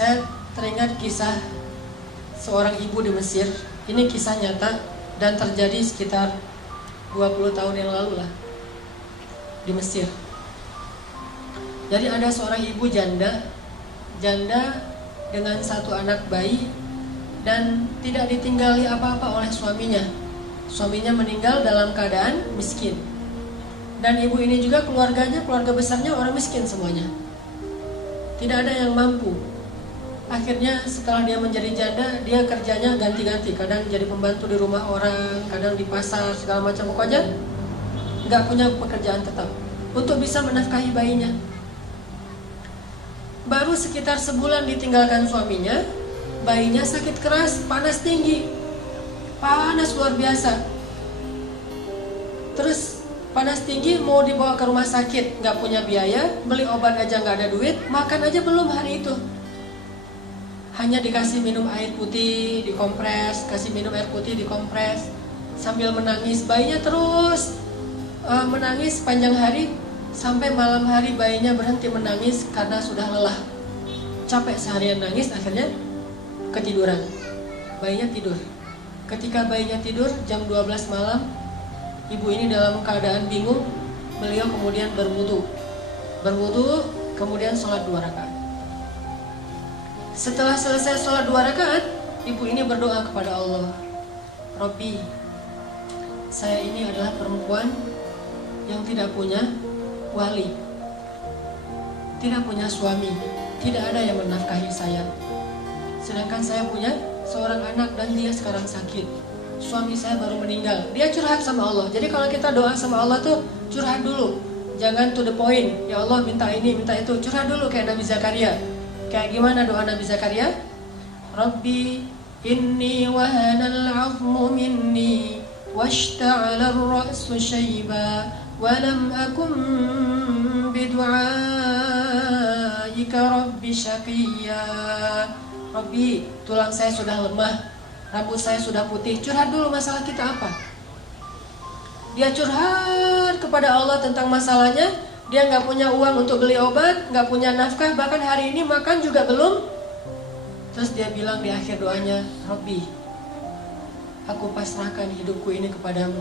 Saya teringat kisah seorang ibu di Mesir. Ini kisah nyata dan terjadi sekitar 20 tahun yang lalu lah di Mesir. Jadi ada seorang ibu janda dengan satu anak bayi dan tidak ditinggali apa-apa oleh suaminya. Suaminya meninggal dalam keadaan miskin. Dan ibu ini juga keluarga besarnya orang miskin semuanya. Tidak ada yang mampu. Akhirnya setelah dia menjadi janda, dia kerjanya ganti-ganti. Kadang jadi pembantu di rumah orang, kadang di pasar, segala macam. Pokoknya nggak punya pekerjaan tetap untuk bisa menafkahi bayinya. Baru sekitar sebulan ditinggalkan suaminya, bayinya sakit keras, panas tinggi, panas luar biasa. Terus panas tinggi, mau dibawa ke rumah sakit, nggak punya biaya, beli obat aja nggak ada duit, makan aja belum hari itu. Hanya dikasih minum air putih, dikompres, kasih minum air putih, dikompres, sambil menangis. Bayinya terus menangis panjang hari, sampai malam hari bayinya berhenti menangis karena sudah lelah. Capek seharian nangis, akhirnya ketiduran. Bayinya tidur. Ketika bayinya tidur, jam 12 malam, ibu ini dalam keadaan bingung. Beliau kemudian berwudu, kemudian sholat 2 rakaat. Setelah selesai sholat 2 rakaat, ibu ini berdoa kepada Allah, Robbi, saya ini adalah perempuan yang tidak punya wali, tidak punya suami, tidak ada yang menafkahi saya. Sedangkan saya punya seorang anak dan dia sekarang sakit. Suami saya baru meninggal. Dia curhat sama Allah. Jadi kalau kita doa sama Allah tuh curhat dulu, jangan to the point. Ya Allah minta ini, minta itu. Curhat dulu kayak Nabi Zakaria. Kayak gimana doa Nabi Zakaria? Rabbi inni wahanal 'azmu minni washta'ala ar-ra'su shayba wa lam akun bidu'aika rabbi syaqiyya. Rabbi, tulang saya sudah lemah, rambut saya sudah putih. Curhat dulu masalah kita apa. Dia curhat kepada Allah tentang masalahnya. Dia nggak punya uang untuk beli obat, nggak punya nafkah, bahkan hari ini makan juga belum. Terus dia bilang di akhir doanya, Robbi, aku pasrahkan hidupku ini kepadamu.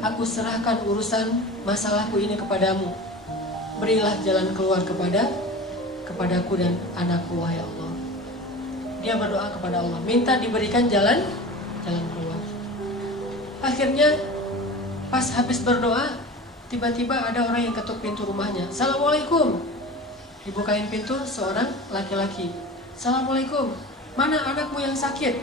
Aku serahkan urusan masalahku ini kepadamu. Berilah jalan keluar kepadaku dan anakku, wahai Allah. Dia berdoa kepada Allah, minta diberikan jalan keluar. Akhirnya pas habis berdoa, tiba-tiba ada orang yang ketuk pintu rumahnya. Assalamualaikum. Dibukain pintu seorang laki-laki. Assalamualaikum. Mana anakmu yang sakit?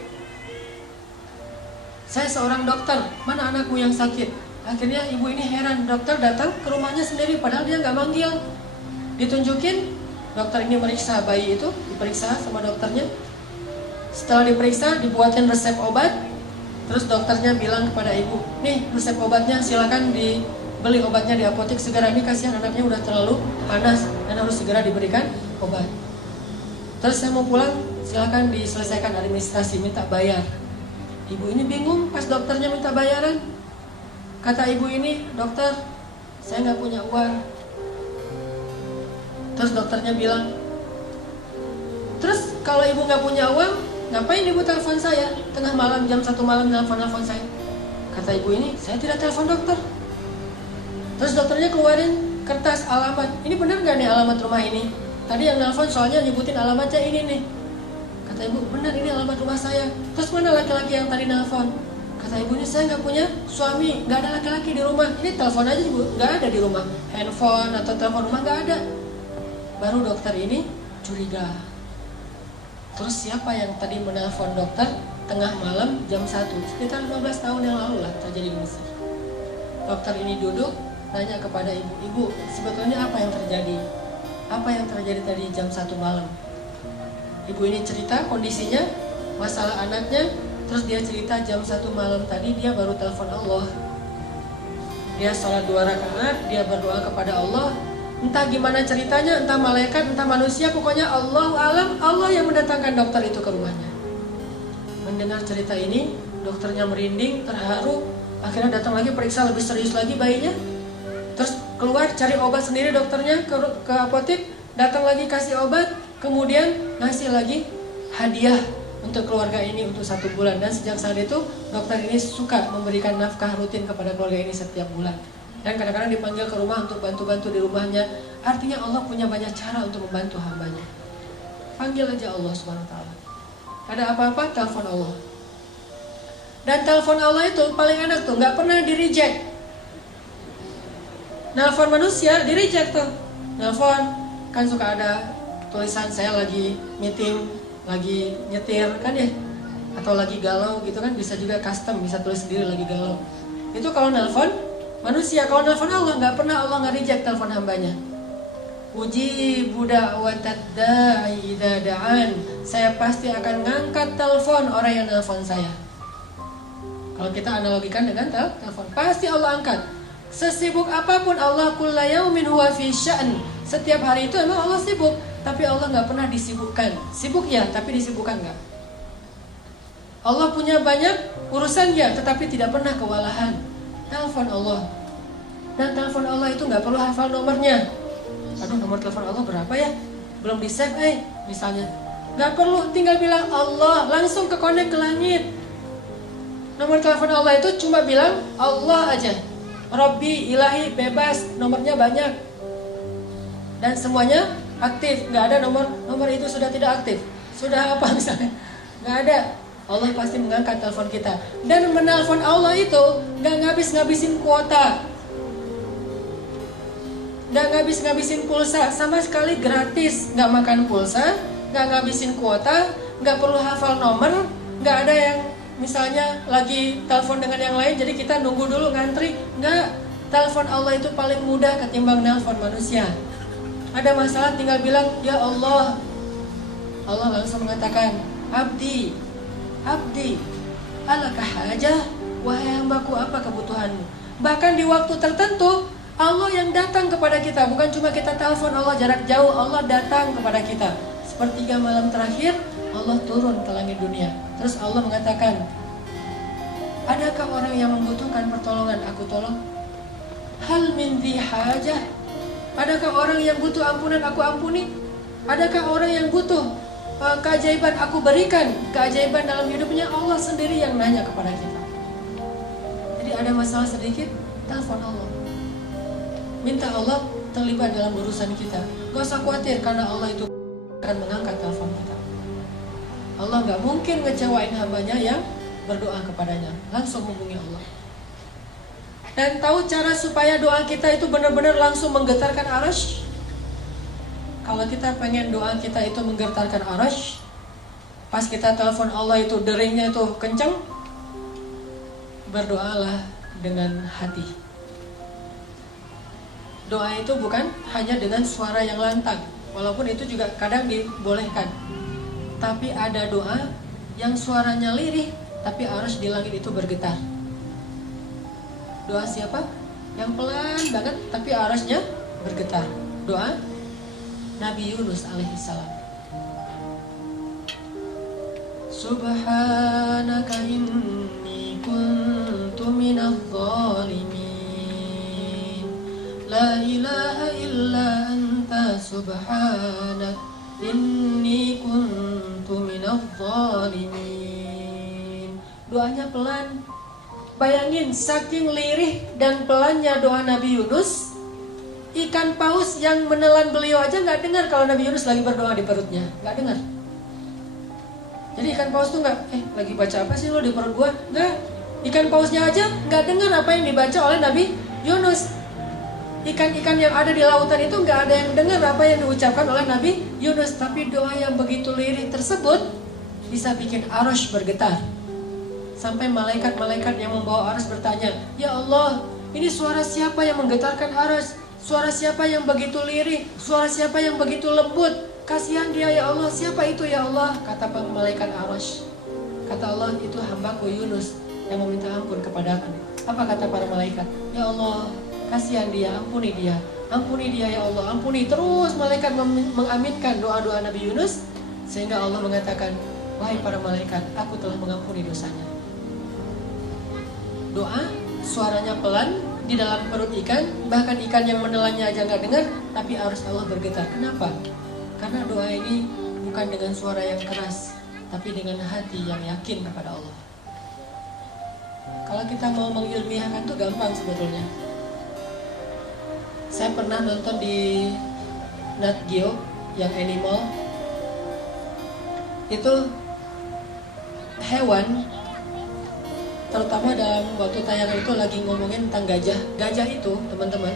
Saya seorang dokter. Mana anakmu yang sakit? Akhirnya ibu ini heran. Dokter datang ke rumahnya sendiri padahal dia nggak manggil. Ditunjukin. Dokter ini meriksa bayi itu. Diperiksa sama dokternya. Setelah diperiksa, dibuatin resep obat. Terus dokternya bilang kepada ibu, nih resep obatnya, silakan beli obatnya di apotek segera. Ini kasihan anaknya udah terlalu panas dan harus segera diberikan obat. Terus saya mau pulang, silakan diselesaikan administrasi, minta bayar. Ibu ini bingung pas dokternya minta bayaran. Kata ibu ini, dokter, saya nggak punya uang. Terus dokternya bilang, terus kalau ibu nggak punya uang, ngapain ibu telepon saya tengah malam jam 1 malam telepon saya? Kata ibu ini, saya tidak telepon dokter. Terus dokternya keluarin kertas alamat. Ini benar gak nih alamat rumah ini? Tadi yang nelfon soalnya nyebutin alamatnya ini nih. Kata ibu, benar ini alamat rumah saya. Terus mana laki-laki yang tadi nelfon? Kata ibu ini, saya gak punya suami, gak ada laki-laki di rumah. Ini telepon aja ibu, gak ada di rumah. Handphone atau telepon rumah gak ada. Baru dokter ini curiga. Terus siapa yang tadi menelpon dokter tengah malam jam 1? Sekitar 15 tahun yang lalu lah terjadi di Mesir. Dokter ini duduk, nanya kepada ibu, sebetulnya apa yang terjadi? Apa yang terjadi tadi jam 1 malam? Ibu ini cerita kondisinya, masalah anaknya. Terus dia cerita jam 1 malam tadi dia baru telepon Allah. Dia sholat 2 rakaat, dia berdoa kepada Allah. Entah gimana ceritanya, entah malaikat, entah manusia, pokoknya Allah alam, Allah yang mendatangkan dokter itu ke rumahnya. Mendengar cerita ini, dokternya merinding, terharu. Akhirnya datang lagi periksa lebih serius lagi bayinya. Terus keluar cari obat sendiri dokternya ke apotek. Datang lagi kasih obat. Kemudian ngasih lagi hadiah untuk keluarga ini untuk 1 bulan. Dan sejak saat itu dokter ini suka memberikan nafkah rutin kepada keluarga ini setiap bulan. Dan kadang-kadang dipanggil ke rumah untuk bantu-bantu di rumahnya. Artinya Allah punya banyak cara untuk membantu hambanya. Panggil aja Allah SWT. Ada apa-apa, telepon Allah. Dan telepon Allah itu paling enak tuh, gak pernah di-reject. Nelfon manusia, di-reject tuh. Nelfon, kan suka ada tulisan saya lagi meeting, lagi nyetir kan ya, atau lagi galau gitu kan, bisa juga custom, bisa tulis sendiri lagi galau. Itu kalau nelfon manusia. Kalau nelfon Allah, nggak pernah Allah nge-reject telepon hambanya. Ujibu da'watad da'i idza da'an. Saya pasti akan ngangkat telepon orang yang nelfon saya. Kalau kita analogikan dengan telepon, pasti Allah angkat. Sesibuk apapun Allah, kulla yaumin huwa fi sya'n. Setiap hari itu emang Allah sibuk, tapi Allah nggak pernah disibukkan. Sibuk ya, tapi disibukkan nggak. Allah punya banyak urusan ya, tetapi tidak pernah kewalahan. Telepon Allah. Dan telepon Allah itu nggak perlu hafal nomornya. Aduh, nomor telepon Allah berapa ya? Belum di save misalnya. Nggak perlu, tinggal bilang Allah, langsung ke connect ke langit. Nomor telepon Allah itu cuma bilang Allah aja. Robbi, ilahi, bebas, nomornya banyak. Dan semuanya aktif, nggak ada nomor itu sudah tidak aktif. Sudah apa misalnya? Nggak ada. Allah pasti mengangkat telepon kita. Dan menelpon Allah itu nggak ngabis-ngabisin kuota, nggak ngabis-ngabisin pulsa, sama sekali gratis. Nggak makan pulsa, nggak ngabisin kuota, nggak perlu hafal nomor, nggak ada yang misalnya lagi telepon dengan yang lain, jadi kita nunggu dulu ngantri. Nggak, telepon Allah itu paling mudah ketimbang nelpon manusia. Ada masalah tinggal bilang, ya Allah. Allah langsung mengatakan, Abdi, alakah hajah, wahai hambaku, apa kebutuhanmu? Bahkan di waktu tertentu, Allah yang datang kepada kita. Bukan cuma kita telepon Allah jarak jauh, Allah datang kepada kita. Sepertiga malam terakhir, Allah turun ke langit dunia. Terus Allah mengatakan, adakah orang yang membutuhkan pertolongan, aku tolong? Hal min dhi hajah. Adakah orang yang butuh ampunan, aku ampuni? Adakah orang yang butuh keajaiban, aku berikan keajaiban dalam hidupnya? Allah sendiri yang nanya kepada kita. Jadi ada masalah sedikit, telepon Allah. Minta Allah terlibat dalam urusan kita. Gak usah khawatir, karena Allah itu akan mengangkat telepon kita. Allah gak mungkin ngecewain hambanya yang berdoa kepadanya. Langsung hubungi Allah. Dan tahu cara supaya doa kita itu benar-benar langsung menggetarkan arasy? Kalau kita pengen doa kita itu menggetarkan arasy, pas kita telepon Allah itu deringnya itu kenceng, berdoalah dengan hati. Doa itu bukan hanya dengan suara yang lantang, walaupun itu juga kadang dibolehkan. Tapi ada doa yang suaranya lirih, tapi arasy di langit itu bergetar. Doa siapa? Yang pelan banget, tapi arasnya bergetar. Doa Nabi Yunus alaihissalam. Subhanaka inni kuntu minadh dhalimin. La ilaha illa anta subhanak inni kuntu minadh dhalimin. Doanya pelan. Bayangin, saking lirih dan pelannya doa Nabi Yunus, ikan paus yang menelan beliau aja nggak dengar kalau Nabi Yunus lagi berdoa di perutnya, nggak dengar. Jadi ikan paus tuh nggak, lagi baca apa sih lo di perut gua? Nggak, ikan pausnya aja nggak dengar apa yang dibaca oleh Nabi Yunus. Ikan-ikan yang ada di lautan itu nggak ada yang dengar apa yang diucapkan oleh Nabi Yunus. Tapi doa yang begitu lirih tersebut bisa bikin arasy bergetar. Sampai malaikat-malaikat yang membawa arasy bertanya, ya Allah, ini suara siapa yang menggetarkan arasy? Suara siapa yang begitu lirih? Suara siapa yang begitu lembut? Kasihan dia ya Allah, siapa itu ya Allah? Kata malaikat arasy. Kata Allah, itu hambaku Yunus yang meminta ampun kepadaku. Apa kata para malaikat? Ya Allah, kasihan dia, ampuni dia. Ampuni dia ya Allah, ampuni. Terus malaikat mengaminkan doa-doa Nabi Yunus. Sehingga Allah mengatakan, wahai para malaikat, aku telah mengampuni dosanya. Doa, suaranya pelan, di dalam perut ikan, bahkan ikan yang menelannya aja nggak dengar, tapi arus Allah bergetar. Kenapa? Karena doa ini bukan dengan suara yang keras, tapi dengan hati yang yakin kepada Allah. Kalau kita mau mengilmiahkan itu gampang sebetulnya. Saya pernah nonton di Nat Geo yang animal. Itu hewan, terutama dalam waktu tayangan itu lagi ngomongin tentang gajah. Gajah itu, teman-teman,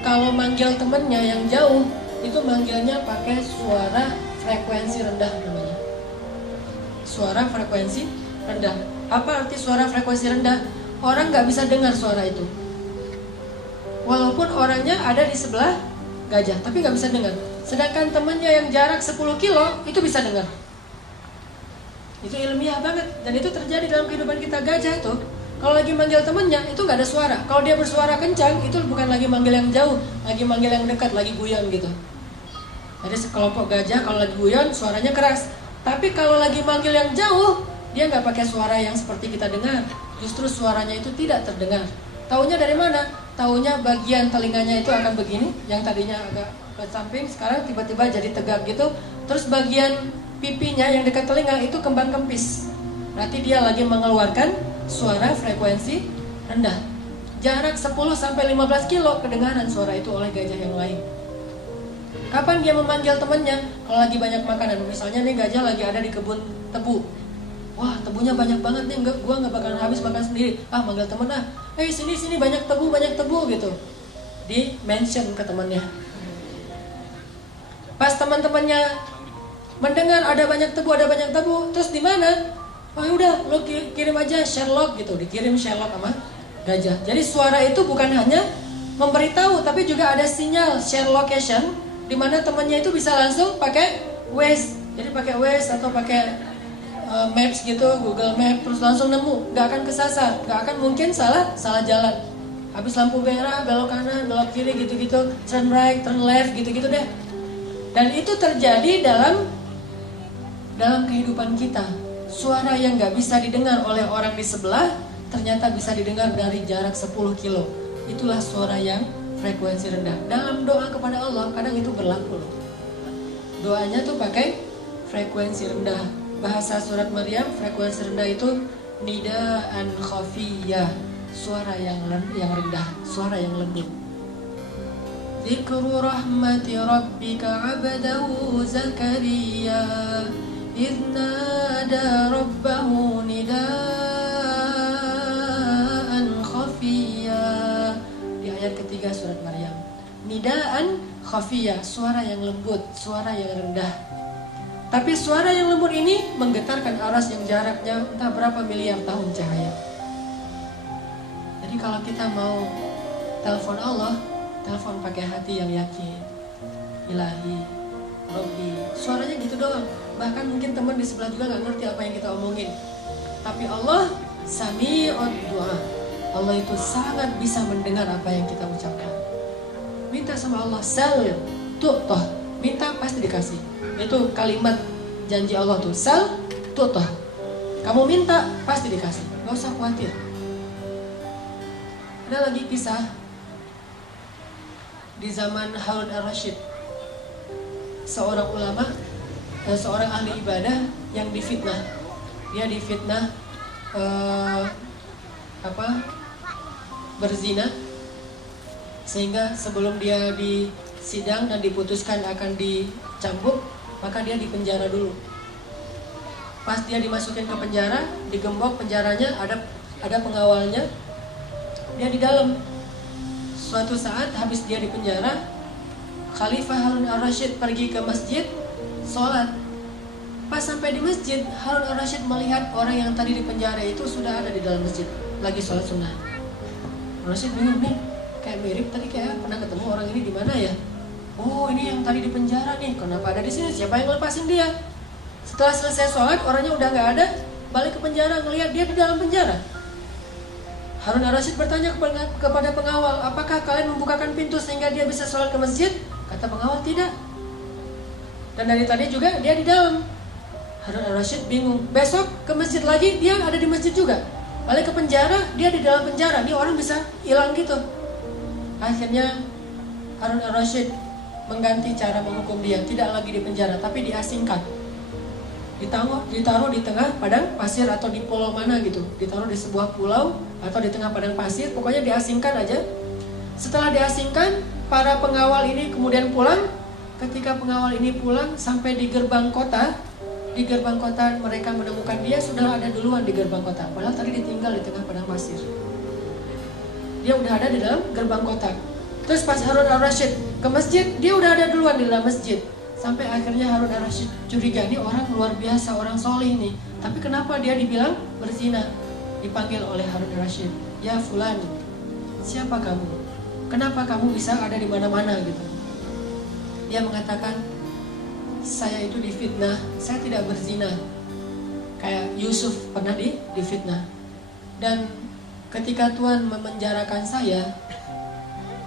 kalau manggil temennya yang jauh, itu manggilnya pakai suara frekuensi rendah namanya. Suara frekuensi rendah. Apa arti suara frekuensi rendah? Orang nggak bisa dengar suara itu. Walaupun orangnya ada di sebelah gajah, tapi nggak bisa dengar. Sedangkan temannya yang jarak 10 kilo, itu bisa dengar. Itu ilmiah banget. Dan itu terjadi dalam kehidupan kita. Gajah itu, kalau lagi manggil temannya, itu nggak ada suara. Kalau dia bersuara kencang, itu bukan lagi manggil yang jauh, lagi manggil yang dekat, lagi guyon gitu. Jadi sekelompok gajah kalau lagi guyon, suaranya keras. Tapi kalau lagi manggil yang jauh, dia nggak pakai suara yang seperti kita dengar. Justru suaranya itu tidak terdengar. Taunya dari mana? Taunya bagian telinganya itu akan begini, yang tadinya agak ke samping, sekarang tiba-tiba jadi tegak gitu. Terus bagian pipinya yang dekat telinga itu kembang kempis. Berarti dia lagi mengeluarkan suara frekuensi rendah. Jarak 10-15 kilo kedengaran suara itu oleh gajah yang lain. Kapan dia memanggil temannya? Kalau lagi banyak makanan. Misalnya nih gajah lagi ada di kebun tebu. Wah, tebunya banyak banget nih, gua nggak bakalan habis makan sendiri. Manggil temen sini banyak tebu gitu. Di mention ke temannya. Pas teman-temannya mendengar ada banyak tebu, terus di mana? Udah, lo kirim aja Sherlock gitu, dikirim Sherlock sama gajah. Jadi suara itu bukan hanya memberitahu, tapi juga ada sinyal share location, di mana temannya itu bisa langsung pakai Waze. Jadi pakai Waze atau pakai Maps gitu, Google Maps, terus langsung nemu, nggak akan kesasar, nggak akan mungkin salah jalan. Habis lampu merah, belok kanan, belok kiri gitu-gitu, turn right, turn left gitu-gitu deh. Dan itu terjadi dalam kehidupan kita. Suara yang nggak bisa didengar oleh orang di sebelah, ternyata bisa didengar dari jarak 10 kilo. Itulah suara yang frekuensi rendah. Dalam doa kepada Allah, kadang itu berlaku loh. Doanya tuh pakai frekuensi rendah. Bahasa surat Maryam, frekuensi rendah itu nidaan khafiyah, suara yang rendah, suara yang lembut. Dzikru rahmati rabbika 'abdahu Zakaria idh nada rabbahu nidaan khafiyah. Di ayat ketiga surat Maryam. Nidaan khafiyah, suara yang lembut, suara yang rendah. Tapi suara yang lembut ini menggetarkan aras yang jaraknya entah berapa miliar tahun cahaya. Jadi kalau kita mau telepon Allah, telepon pakai hati yang yakin. Ilahi, Robbi, suaranya gitu doang. Bahkan mungkin teman di sebelah juga gak ngerti apa yang kita omongin. Tapi Allah sami'ud du'a. Allah itu sangat bisa mendengar apa yang kita ucapkan. Minta sama Allah, sal tu'toh, minta pasti dikasih. Itu kalimat janji Allah tuh, sal tu'toh. Kamu minta pasti dikasih, gak usah khawatir. Ada lagi kisah di zaman Harun ar-Rasyid, seorang ulama dan seorang ahli ibadah yang difitnah. Dia difitnah berzina, sehingga sebelum dia disidang dan diputuskan akan dicambuk, maka dia dipenjara dulu. Pas dia dimasukin ke penjara, digembok penjaranya, ada pengawalnya, dia di dalam. Suatu saat habis dia di penjara, Khalifah Harun ar-Rasyid pergi ke masjid sholat. Pas sampai di masjid, Harun ar-Rasyid melihat orang yang tadi di penjara itu sudah ada di dalam masjid, lagi sholat sunnah. Harun ar-Rasyid bingung nih, kayak mirip tadi, kayak pernah ketemu orang ini di mana ya? Oh, ini yang tadi di penjara nih, kenapa ada di sini? Siapa yang lepasin dia? Setelah selesai sholat, orangnya udah nggak ada, balik ke penjara, ngelihat dia di dalam penjara. Harun ar-Rasyid bertanya kepada pengawal, apakah kalian membukakan pintu sehingga dia bisa sholat ke masjid? Kata pengawal, tidak. Dan dari tadi juga dia di dalam. Harun ar-Rasyid bingung. Besok ke masjid lagi, dia ada di masjid juga. Balik ke penjara, dia di dalam penjara. Ini orang bisa hilang gitu. Akhirnya Harun ar-Rasyid mengganti cara menghukum dia. Tidak lagi di penjara, tapi diasingkan. Ditaruh di tengah padang pasir atau di pulau mana gitu. Ditaruh di sebuah pulau atau di tengah padang pasir. Pokoknya diasingkan aja. Setelah diasingkan, para pengawal ini kemudian pulang. Ketika pengawal ini pulang sampai di gerbang kota, mereka menemukan dia sudah ada duluan di gerbang kota. Padahal tadi ditinggal di tengah padang pasir. Dia udah ada di dalam gerbang kota. Terus pas Harun al-Rasyid ke masjid, dia udah ada duluan di dalam masjid. Sampai akhirnya Harun al-Rasyid curiga, ini orang luar biasa, orang soleh nih. Tapi kenapa dia dibilang berzina? Dipanggil oleh Harun al-Rasyid, ya fulan, siapa kamu? Kenapa kamu bisa ada di mana-mana gitu? Dia mengatakan, saya itu difitnah, saya tidak berzina. Kayak Yusuf pernah difitnah. Dan ketika Tuhan memenjarakan saya,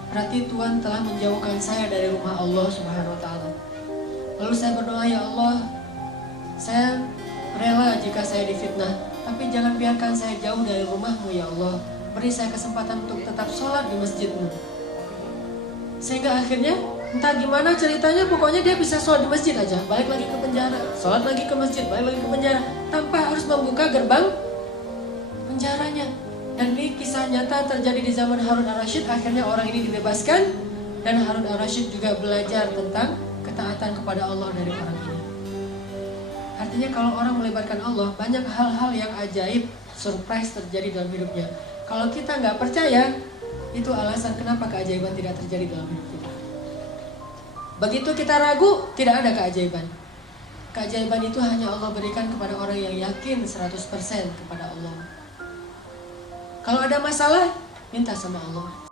berarti Tuhan telah menjauhkan saya dari rumah Allah Subhanahu wa Ta'ala. Lalu saya berdoa, ya Allah, saya rela jika saya difitnah, tapi jangan biarkan saya jauh dari rumah-Mu ya Allah. Beri saya kesempatan untuk tetap sholat di masjid-Mu. Sehingga akhirnya entah gimana ceritanya, pokoknya dia bisa sholat di masjid aja, balik lagi ke penjara, sholat lagi ke masjid, balik lagi ke penjara, tanpa harus membuka gerbang penjaranya. Dan ini kisah nyata terjadi di zaman Harun al-Rasyid. Akhirnya orang ini dibebaskan, dan Harun al-Rasyid juga belajar tentang ketaatan kepada Allah dari orang ini. Artinya kalau orang melibatkan Allah, banyak hal-hal yang ajaib, surprise terjadi dalam hidupnya. Kalau kita nggak percaya, itu alasan kenapa keajaiban tidak terjadi dalam hidup kita. Begitu kita ragu, tidak ada keajaiban. Keajaiban itu hanya Allah berikan kepada orang yang yakin 100% kepada Allah. Kalau ada masalah, minta sama Allah.